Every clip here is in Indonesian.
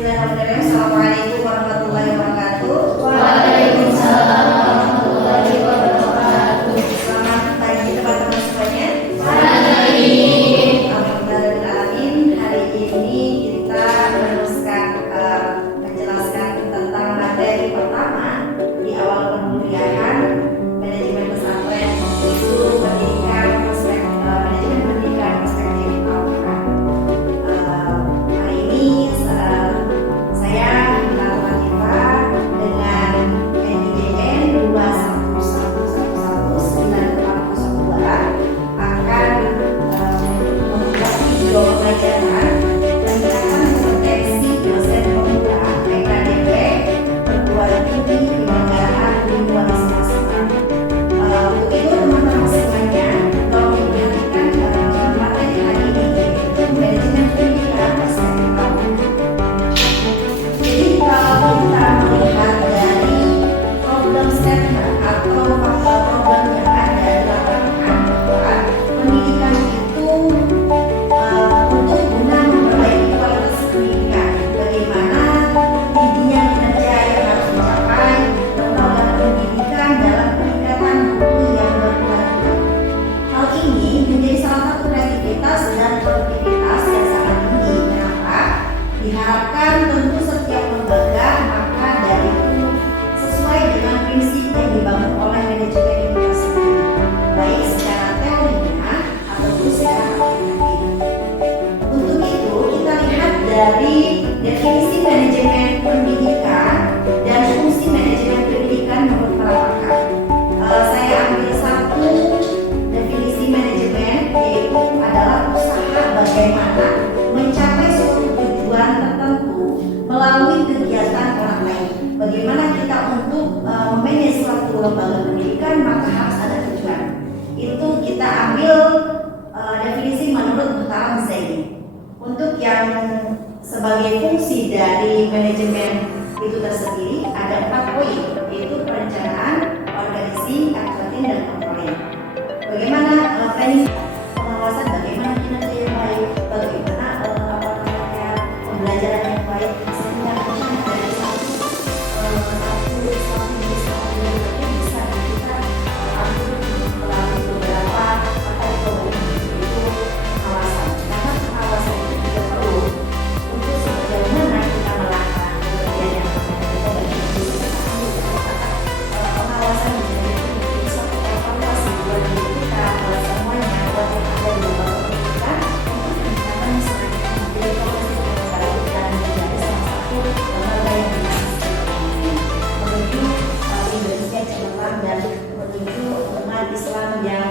Bismillahirrahmanirrahim. Assalamualaikum warahmatullahi wabarakatuh. Waalaikumsalam warahmatullahi wabarakatuh. Selamat pagi teman-teman semuanya. Pagi. Alhamdulillahirrahmanirrahim. Hari ini kita meneruskan menjelaskan tentang materi pertama di awal perkuliahan manajemen pesantren, yaitu pendidikan manajemen pendidikan perspektif Al-Quran. Hari ini saya Hilal Latifah dengan NIJN 211119402 akan membuat video pembelajaran tentang kompetensi dosen pemuda PKDP perguruan tinggi penyelenggaraan lingkungan nasional. Untuk itu teman-teman semuanya tolong diperhatikan materi hari ini, yaitu manajemen pendidikan perspektif Al-Quran. Jadi kalau kita melihat dari problem statement atau problem yang ada di lapangan bahwa pendidikan itu untuk guna memperbaiki kualitas pendidikan, bagaimana tingginya kinerja yang harus dicapai lembaga pendidikan dalam peningkatan mutu yang berkelanjutan. Hal ini menjadi salah satu kreativitas dan produktivitas yang sangat tinggi. Kenapa? Diharapkan tentu setiap lembaga maka dari itu sesuai dengan prinsip yang dibangun oleh manajemen itu sendiri, baik secara teorinya ataupun secara aplikatif. Untuk itu kita lihat dari definisi manajemen pendidikan dan fungsi manajemen pendidikan menurut para pakar. Saya ambil satu definisi manajemen, yaitu adalah usaha bagaimana mencapai suatu tujuan tertentu melalui kegiatan orang lain. Bagaimana kita untuk memanage suatu lembaga pendidikan, maka harus ada tujuan. Itu kita ambil definisi menurut Utara Zaini. Untuk yang sebagai fungsi dari manajemen itu tersendiri ada 4 poin, yaitu perencanaan, organisasi, advertising, dan controlling. Bagaimana planning, pengawasan, bagaimana kinerja yang baik, bagaimana pembelajaran yang baik, sehingga anak dari satu bisa kita ambil melalui beberapa materi itu pengawasan. Karena pengawasan itu juga perlu untuk sejauh mana kita melakukan pengertian yang kita bagi pengawasan menjadi suatu evaluasi buat diri kita, buat semuanya, buat yang ada di lembaga pendidikan untuk peningkatan semakin menjadi profesi yang baik dan menjadi salah satu lembaga yang menuju Indonesia cemerlang dan menuju umat Islam yang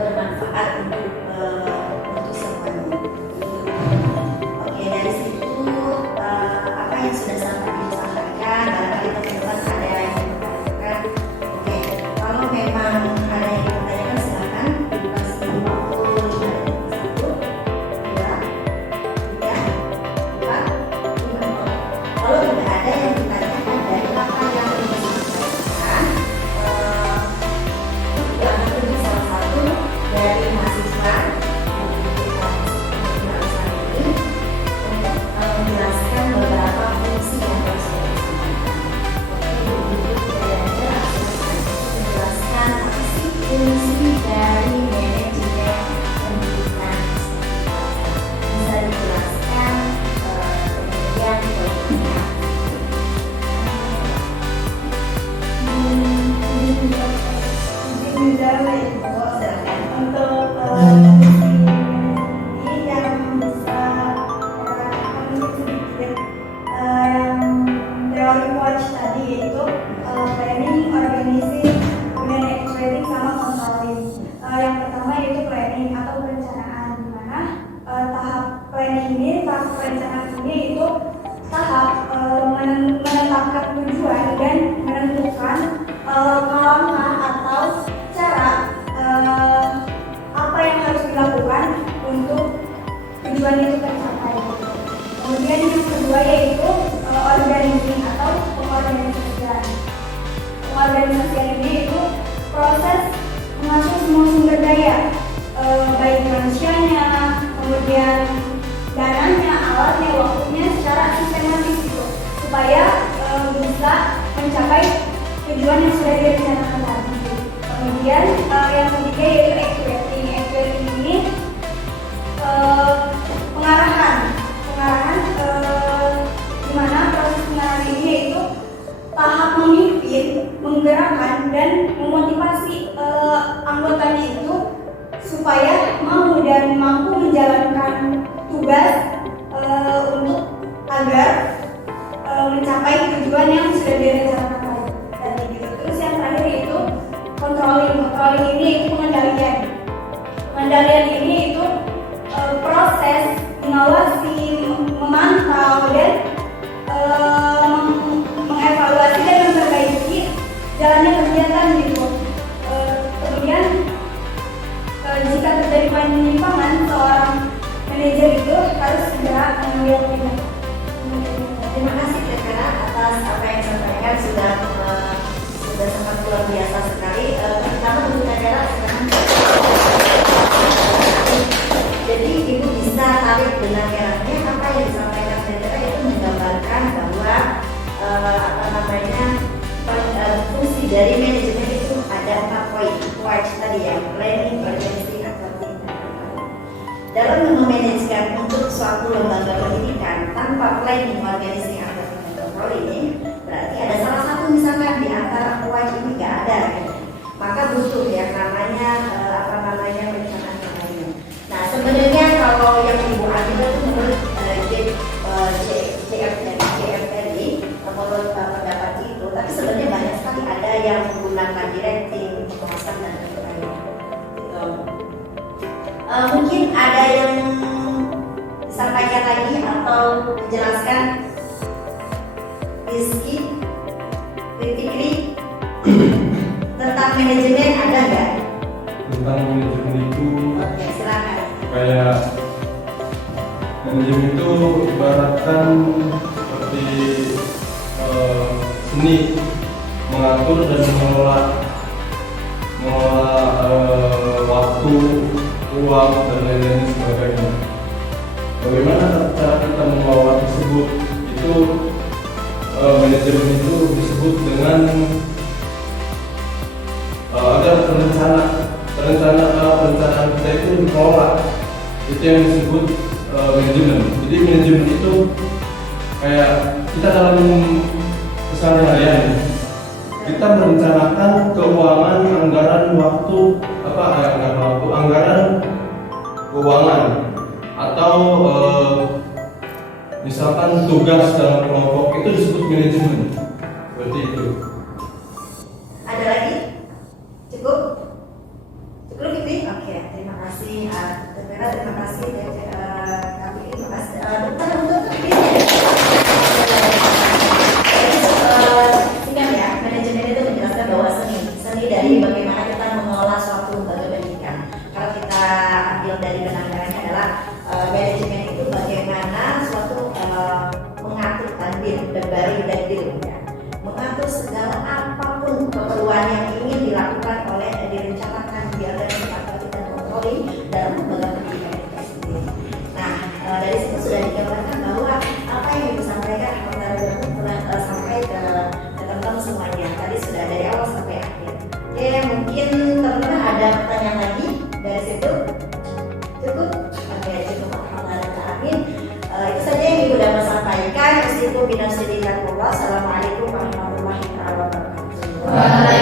bermanfaat untuk semuanya. Oke, dari situ apa yang sudah sampai disampaikan, barangkali teman-teman ada yang ditanyakan. Oke, kalau memang ada yang ditanyakan silakan dikasih waktu 5 detik. 1, 2, 3, 4, 5. Kalau tidak ada yang ditanyakan dari apa yang disampaikan, itu akan menjadi salah satu dari mahasiswa ini untuk menjelaskan beberapa fungsi yang harus disampaikan. Oke, begitu kita menjelaskan apa sih fungsi dari manajemen pendidikan. Bisa dijelaskan kemudian berikutnya. Untuk ini yang bisa sedikit yang teori watch tadi, yaitu planning, organizing, kemudian executing, sama controlling. Yang pertama yaitu planning atau perencanaan, di mana tahap planning ini, tahap perencanaan ini itu tahap menetapkan tujuan dan menentukan langkah atau cara apa yang harus dilakukan untuk tujuan itu tercapai. Kemudian yang kedua yaitu organizing atau pengorganisasian. Pengorganisasian ini itu proses mengatur semua sumber daya, baik manusianya, kemudian dananya, tujuan yang sudah direncanakan tadi. Kemudian yang ketiga yaitu actuating. Actuating ini pengarahan di mana proses pengarahan ini yaitu tahap memimpin, menggerakkan dan memotivasi anggotanya itu supaya mau dan mampu menjalankan tugas untuk agar mencapai tujuan yang sudah direncanakan tadi gitu. Terus yang terakhir yaitu controlling. Controlling ini yaitu pengendalian. Pengendalian ini itu proses mengawasi, memantau dan mengevaluasi dan memperbaiki jalannya kegiatan gitu. Kemudian jika terjadi penyimpangan, seorang manajer itu harus segera mengambil tindakan. Terima kasih Kira atas apa yang disampaikan, sudah sangat luar biasa sekali. Pertama untuk Kira sekarang, jadi Ibu bisa tarik benang-benangnya apa yang disampaikan Kira itu menggambarkan bahwa fungsi dari manajemen itu ada 4 poin tadi ya, planning, organizing, accounting, dan controlling. Dalam memanajkan untuk suatu lembaga pendidikan tanpa planning, organizing, accounting, dan controlling, berarti ada salah satu misalkan di antara poin ini nggak ada, maka butuh yang namanya perencanaan lainnya. Nah sebenarnya kalau yang Ibu ambil itu menurut JFRI, menurut pendapat itu, tapi sebenarnya banyak sekali ada yang menggunakan directing, pengawasan dan lain-lain. Mungkin ada yang disampaikan lagi atau menjelaskan. Rizky, Fikri, tentang manajemen ada nggak? Tentang manajemen itu, Oke, silakan. kayak manajemen itu ibaratkan seperti seni mengatur dan mengelola waktu, uang dan lain-lain sebagainya. Bagaimana cara kita mengelola tersebut? Itu manajemen itu disebut dengan agar perencanaan kita itu dikelola. Itu yang disebut manajemen. Jadi manajemen itu kayak kita dalam keseharian kita merencanakan keuangan, anggaran keuangan atau misalkan tugas dalam kelompok, itu disebut manajemen. Seperti itu. Ada lagi? Cukup? Cukup Fikri? Oke, terima kasih. Terima kasih. Kami terima kasih. Untuk singkat ya, manajemen itu menjelaskan bahwa seni dari bagaimana kita mengelola suatu lembaga pendidikan. Kalau kita ambil dari benang-benangnya adalah manajemen itu bagaimana suatu mengatur debaring dan ya, mengatur segala apapun keperluan yang ingin dilakukan oleh direncanakan diorganisasi dan controlling dalam lembaga pendidikan itu sendiri. Nah dari situ sudah digambarkan bahwa apa yang disampaikan telah sampai ke teman-teman semuanya. Tadi sudah dari awal sampai akhir. Oke, mungkin teman-teman ada pertanyaan lagi dari situ? Cukup? Oke, cukup. Alhamdulillah. Amin. Itu saja yang Ibu dapat sampaikan. Assalamualaikum warahmatullahi wabarakatuh.